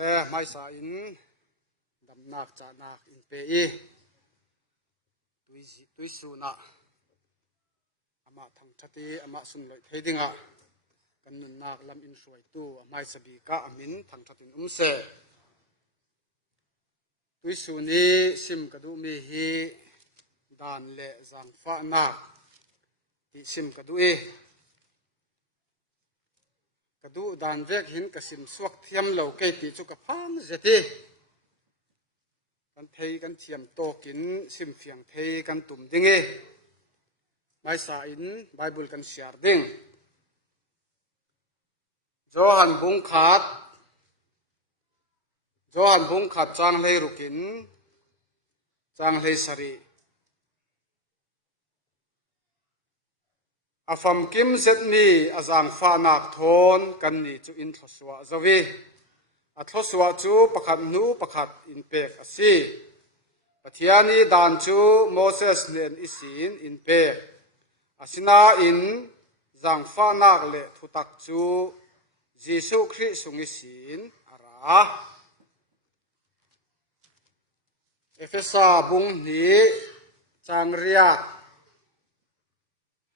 และไม่สาอินดำนักจานักอินเปอีตุยสูนะอามาทางชติอามาสุนเลยเทดิงะกันนุนนักลำอินสวยตู้อามาสบีกะอามินทางชตินเสตุยสูนี้ซิมกระดูมีฮีดานเละจังฟ้านักที่ซิมกระดูกระดูดานเวกหินกสิมสวกเทียมเหล่าเกติจุกพังเจติกันเทกันเทียมโตกินซิมเฟียงเทกันตุ่มดิ้งไม่สาอินไบเบิลกันเสียดิ้งโจฮันบุงขาดจางเลยรุกินจางเลยสรีอาฟัมกิมเซตนีอาจางฟ้านักทนกันนี่จูอินทศวะจวีอัทศวะจูประคัดนูประคัดอินเปกอสีปัทยานีดานจูโมเสสเลนอิสินอินเปกอาสินาอินจางฟ้านักเลทุตักจูเยซูคริสต์สุงอิสินอาราเอเฟซาบุงนี้จางเรียก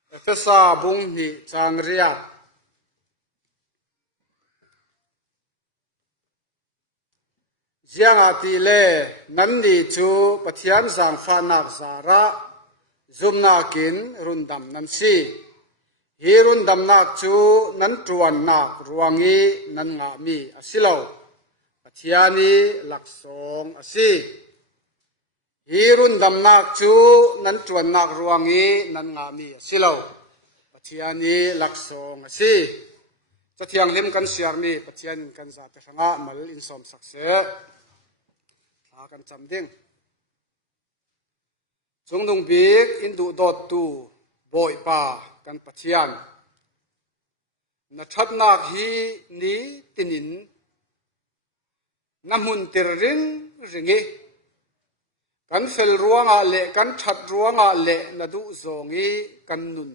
เอเฟซาบุงนิจางเรียบเจียงอาติเลนันดีจูปะเทียนจางฟานักสาระซุมนากินรุนดำนันซีฮีรุนดำนักจูนันตรวนนักรวงอีนันงามีอสิโลปะเทียนีหลักสองอสีฮีรุนดำนักจูนั้นจวนนักรวงอีนั้นงามีสิโลปัจจัยนี้หลักสองสิจะเที่ยงเล่มกันเสียร์นี้ปัจจัยกันจะเป็นงามัลอินสมศักดิ์เสหากันจำดิ้งจงดงบีกอินดูดอดตูบอยป่ากันปัจจัยนัชัดนักฮีนี้ตินินน้ำมุนเตริงริงีกันเฟลรัวงาเละกันชัดรัวงาเละนดูซงอีกันนุน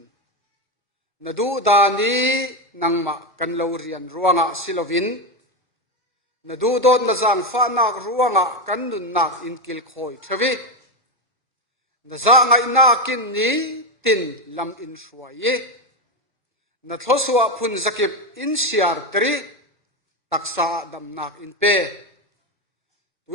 นดูดานีนังมากันเลวเรียนรัวงาสิลวินนดูโดนนจางฟ้านักรัวงากันนุนนักอินกิลคอยทวีนจางไงนักกินนี้ตินลำอินสวยนทศวพุนสกิบอินเสียร์ตรีตักษาดำนักอินเป